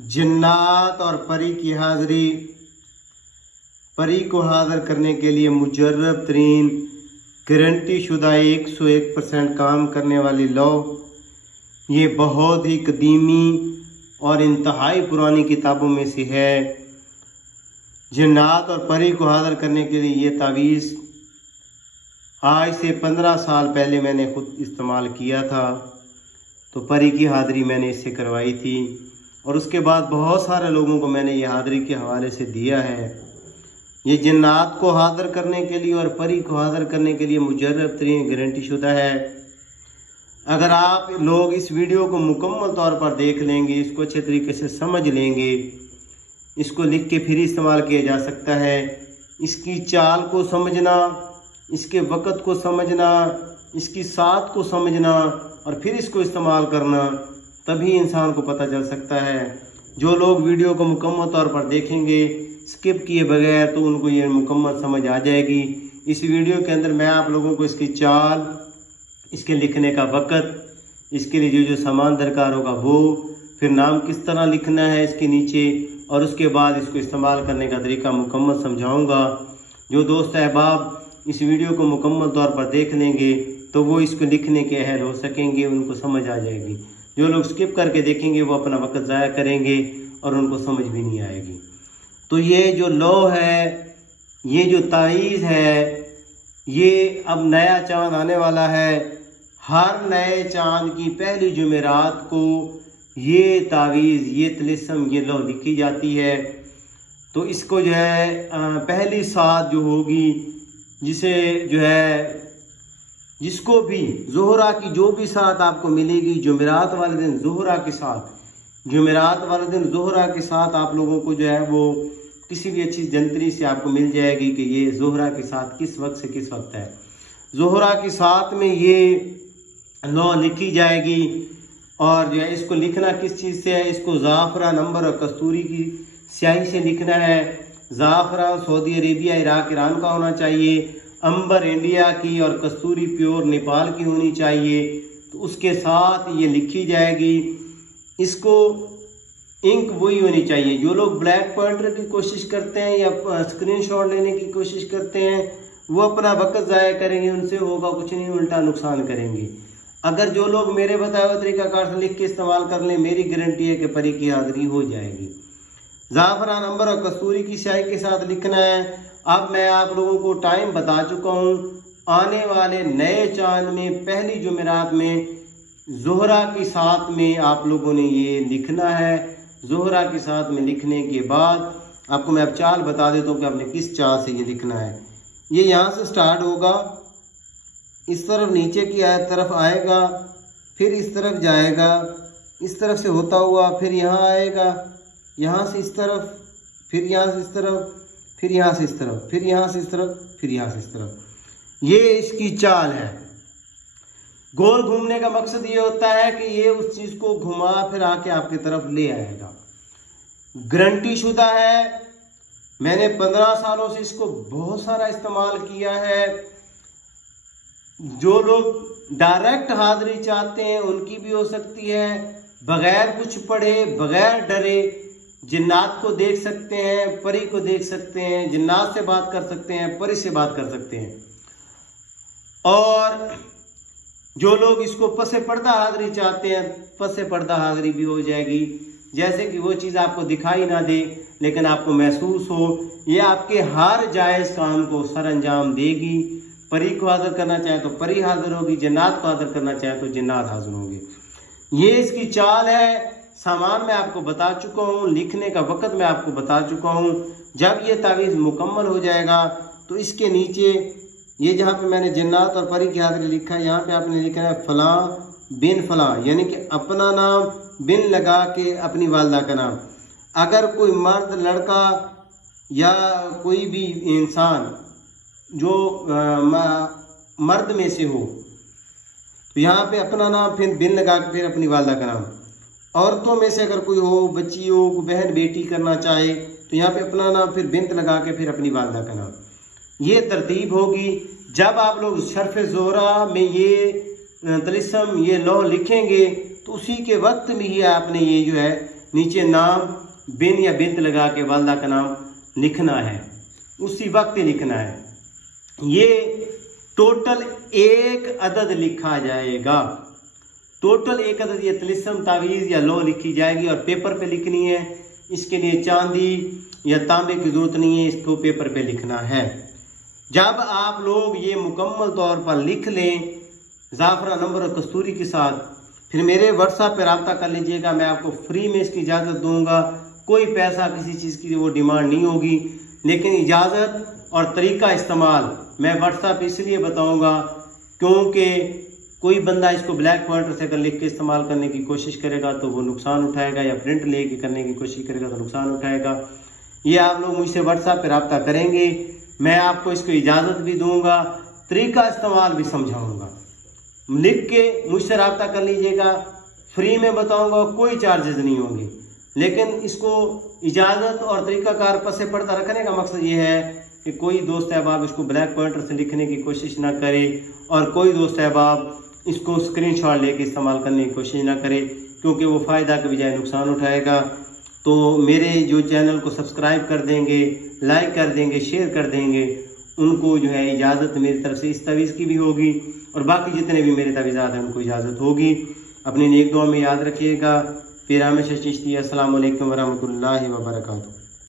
जिन्नात और परी की हाज़िरी, परी को हाज़िर करने के लिए मुजर्रब तरीन गारंटी शुदा 101% काम करने वाली लौ, ये बहुत ही कदीमी और इंतहाई पुरानी किताबों में से है। जिन्नात और परी को हाज़िर करने के लिए ये तावीज़ आज से 15 साल पहले मैंने खुद इस्तेमाल किया था। तो परी की हाज़िरी मैंने इससे करवाई थी और उसके बाद बहुत सारे लोगों को मैंने ये हाज़िरी के हवाले से दिया है। ये जिन्नात को हाज़िर करने के लिए और परी को हाज़िर करने के लिए मुजर्रब तरीन गारंटी शुदा है। अगर आप लोग इस वीडियो को मुकम्मल तौर पर देख लेंगे, इसको अच्छे तरीके से समझ लेंगे, इसको लिख के फिर इस्तेमाल किया जा सकता है। इसकी चाल को समझना, इसके वक़्त को समझना, इसकी साथ को समझना और फिर इसको इस्तेमाल करना, तभी इंसान को पता चल सकता है। जो लोग वीडियो को मुकम्मल तौर पर देखेंगे स्किप किए बगैर, तो उनको ये मुकम्मल समझ आ जाएगी। इस वीडियो के अंदर मैं आप लोगों को इसकी चाल, इसके लिखने का वक़्त, इसके लिए जो सामान दरकार होगा वो, फिर नाम किस तरह लिखना है इसके नीचे, और उसके बाद इसको इस्तेमाल करने का तरीका मुकम्मल समझाऊंगा। जो दोस्त अहबाब इस वीडियो को मुकम्मल तौर पर देख लेंगे तो वो इसको लिखने के अहल हो सकेंगे, उनको समझ आ जाएगी। जो लोग स्किप करके देखेंगे वो अपना वक़्त ज़ाया करेंगे और उनको समझ भी नहीं आएगी। तो ये जो लौ है, ये जो तावीज़ है, ये अब नया चांद आने वाला है। हर नए चांद की पहली जुमेरात को ये तावीज़, ये तिलिस्म, ये लौ लिखी जाती है। तो इसको जो है पहली साथ जो होगी, जिसे जो है जिसको भी ज़ोहरा की जो भी साथ आपको मिलेगी जुमेरात वाले दिन ज़ोहरा के साथ, जुमेरात वाले दिन ज़ोहरा के साथ आप लोगों को जो है वो किसी भी अच्छी जंतरी से आपको मिल जाएगी कि ये ज़ोहरा के साथ किस वक्त से किस वक्त है। ज़ोहरा के साथ में ये लौ लिखी जाएगी और जो है इसको लिखना किस चीज़ से है, इसको ज़ाफ़रा नंबर और कस्तूरी की स्याही से लिखना है। ज़ाफ़रा सऊदी अरेबिया, इराक, ईरान का होना चाहिए। अंबर इंडिया की और कस्तूरी प्योर नेपाल की होनी चाहिए। तो उसके साथ ये लिखी जाएगी। इसको इंक वही होनी चाहिए। जो लोग ब्लैक पॉइंटर की कोशिश करते हैं या स्क्रीनशॉट लेने की कोशिश करते हैं वो अपना वक़्त ज़ाया करेंगे, उनसे होगा कुछ नहीं, उल्टा नुकसान करेंगे। अगर जो लोग मेरे बताए हुए तरीक़ाकार से लिख के इस्तेमाल कर लें, मेरी गारंटी है कि परी की हाज़िरी हो जाएगी। ज़ाफ़रा नंबर और कस्तूरी की स्याही के साथ लिखना है। अब मैं आप लोगों को टाइम बता चुका हूँ। आने वाले नए चांद में पहली जुमेरात में ज़ोहरा के साथ में आप लोगों ने ये लिखना है। ज़ोहरा के साथ में लिखने के बाद आपको मैं अब चाल बता देता हूँ कि आपने किस चाल से ये लिखना है। ये यहाँ से स्टार्ट होगा, इस तरफ नीचे की तरफ आएगा, फिर इस तरफ जाएगा, इस तरफ से होता हुआ फिर यहाँ आएगा, यहाँ से इस तरफ, फिर यहाँ से इस तरफ, फिर यहाँ से इस तरफ, फिर यहाँ से इस तरफ, फिर यहाँ से इस तरफ। ये इसकी चाल है। गोल घूमने का मकसद ये होता है कि ये उस चीज़ को घुमा फिर आके आपकी तरफ ले आएगा। गारंटी शुदा है। मैंने 15 सालों से इसको बहुत सारा इस्तेमाल किया है। जो लोग डायरेक्ट हाज़िरी चाहते हैं उनकी भी हो सकती है, बगैर कुछ पढ़े, बगैर डरे जिन्नात को देख सकते हैं, परी को देख सकते हैं, जिन्नात से बात कर सकते हैं, परी से बात कर सकते हैं। और जो लोग इसको पसे पर्दा हाज़िरी चाहते हैं, पसे पर्दा हाज़िरी भी हो जाएगी। जैसे कि वो चीज़ आपको दिखाई ना दे लेकिन आपको महसूस हो, ये आपके हर जायज़ काम को सर अंजाम देगी। परी को हाज़िर करना चाहे तो परी हाज़िर होगी, जिन्नात को हाज़िर करना चाहे तो जिन्नात हाज़िर होंगे। ये इसकी चाल है। सामान मैं आपको बता चुका हूँ, लिखने का वक़्त मैं आपको बता चुका हूँ। जब ये तावीज़ मुकम्मल हो जाएगा तो इसके नीचे ये जहाँ पे मैंने जिन्नात और परी की हाज़िरी लिखा है, यहाँ पे आपने लिखना है फ़लाँ बिन फ़लाँ, यानी कि अपना नाम बिन लगा के अपनी वालदा का नाम। अगर कोई मर्द, लड़का या कोई भी इंसान जो मर्द में से हो तो यहाँ पे अपना नाम फिर बिन लगा के फिर अपनी वालदा का नाम। औरतों में से अगर कोई हो, बच्ची हो, बहन बेटी करना चाहे तो यहाँ पे अपना नाम फिर बिन्त लगा के फिर अपनी वालदा का नाम। ये तरतीब होगी। जब आप लोग शर्फ ज़ोहरा में ये तिलिस्म, ये लौ लिखेंगे तो उसी के वक्त में ये आपने ये जो है नीचे नाम बिन या बिंत लगा के वालदा का नाम लिखना है, उसी वक्त ही लिखना है। ये टोटल 1 अदद लिखा जाएगा, टोटल 1 अदद ये तिलिस्म तावीज़ या लो लिखी जाएगी और पेपर पे लिखनी है। इसके लिए चांदी या तांबे की जरूरत नहीं है, इसको पेपर पे लिखना है। जब आप लोग ये मुकम्मल तौर पर लिख लें ज़ाफ़रान नंबर और कस्तूरी के साथ, फिर मेरे व्हाट्सएप पे रब्ता कर लीजिएगा। मैं आपको फ्री में इसकी इजाज़त दूंगा, कोई पैसा किसी चीज़ की वो डिमांड नहीं होगी, लेकिन इजाज़त और तरीका इस्तेमाल मैं व्हाट्सएप इसलिए बताऊंगा क्योंकि कोई बंदा इसको ब्लैक पॉइंटर से अगर लिख के इस्तेमाल करने की कोशिश करेगा तो वो नुकसान उठाएगा, या प्रिंट लेके करने की कोशिश करेगा तो नुकसान उठाएगा। ये आप लोग मुझसे व्हाट्सएप पे रब्ता करेंगे, मैं आपको इसको इजाज़त भी दूंगा, तरीका इस्तेमाल भी समझाऊंगा। लिख के मुझसे रब्ता कर लीजिएगा, फ्री में बताऊंगा, कोई चार्जेस नहीं होंगे। लेकिन इसको इजाज़त और तरीकाकार पसे पड़ता रखने का मकसद ये है कि कोई दोस्त अहबाब इसको ब्लैक पॉइंटर से लिखने की कोशिश ना करे और कोई दोस्त अहबाब इसको स्क्रीनशॉट लेके इस्तेमाल करने की कोशिश ना करे, क्योंकि वो फ़ायदा के बजाय नुकसान उठाएगा। तो मेरे जो चैनल को सब्सक्राइब कर देंगे, लाइक कर देंगे, शेयर कर देंगे, उनको जो है इजाज़त मेरी तरफ से इस तवीज़ की भी होगी और बाकी जितने भी मेरे तवीज़ात हैं उनको इजाज़त होगी। अपनी नेक दुआ में याद रखिएगा। फिर हमेशा चिश्ती। अस्सलाम वालेकुम वरहमतुल्लाहि वबरकातुहू।